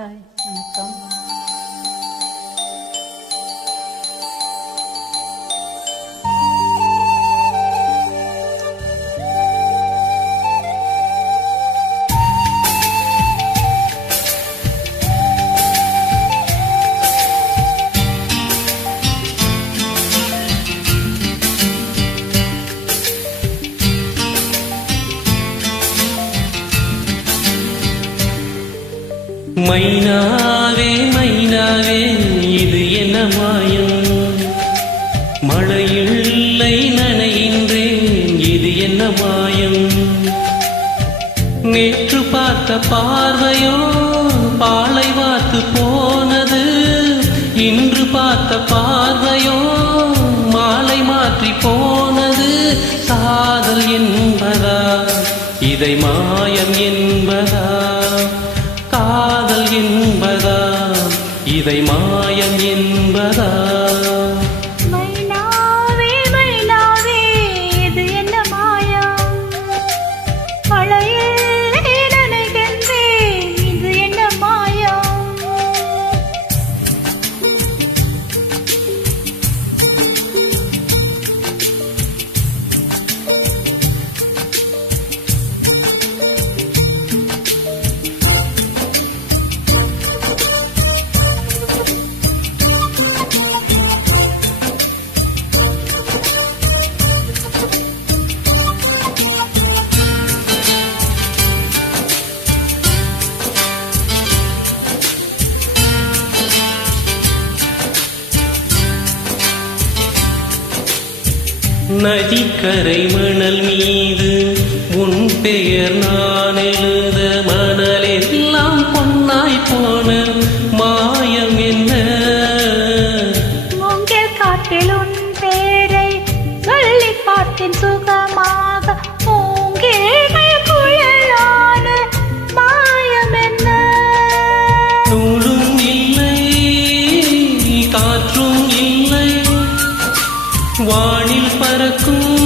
等你等。மைனாவே மைனாவே இது என்ன மாயம்? மழையில்லை நனைகின்றேன் இது என்ன மாயம்? நேற்று பார்த்த பார்வையோ பாலை வாத்து போனது. இன்று பார்த்த பார்வையோ மாலை மாற்றி போனது. காதல் என்பதா? இதை மாயம் என்பதா? நதிக்கரை மணல் மீது உன் பெயர் நான் எழுத மணலெல்லாம் பொன்னாய் போன மாயம் என்ன? மூங்கில் காட்டில் உன் பேரை சொல்லி பார்த்தேன் சுகமாக. வானில் பறக்கும்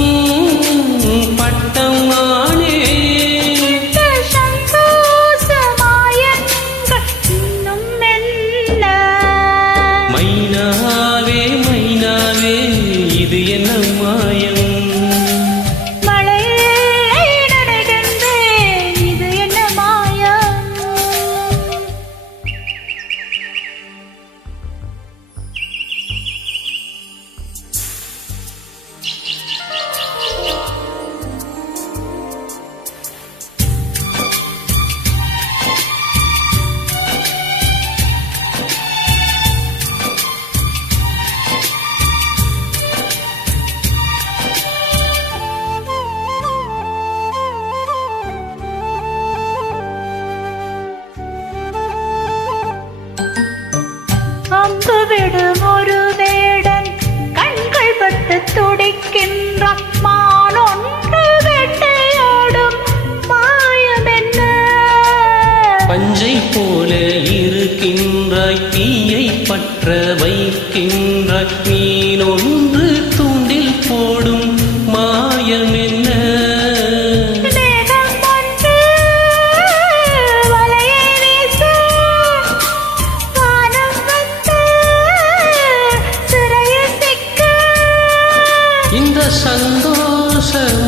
அம்பு விடும் ஒரு வேடன். கண்கள் பட்டு துடிக்கின்றான் மானொன்று வேட்டையாடும். மாயம் என்ன? பஞ்சை போல இருக்கின்றாய் தீயை பற்ற வைக்கின்றாய் மீன் ஒன்று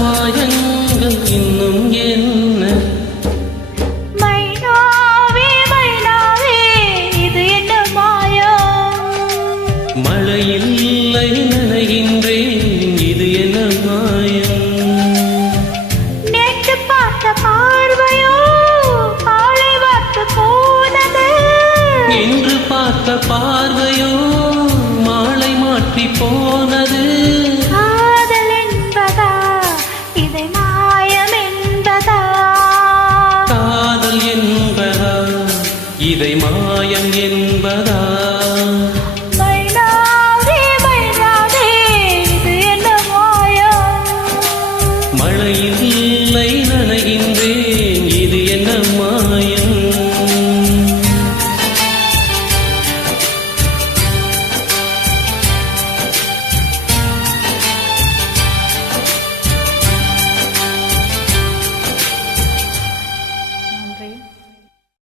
மாயங்கள் இன்னும் என்ன? மாயம்? மழையில்லை நனைகின்றேன் இது என்ன மாயம்? நேற்று பார்த்த பார்வையோ காலை வார்த்து போனது. என்று பார்த்த பார்வையோ Bada.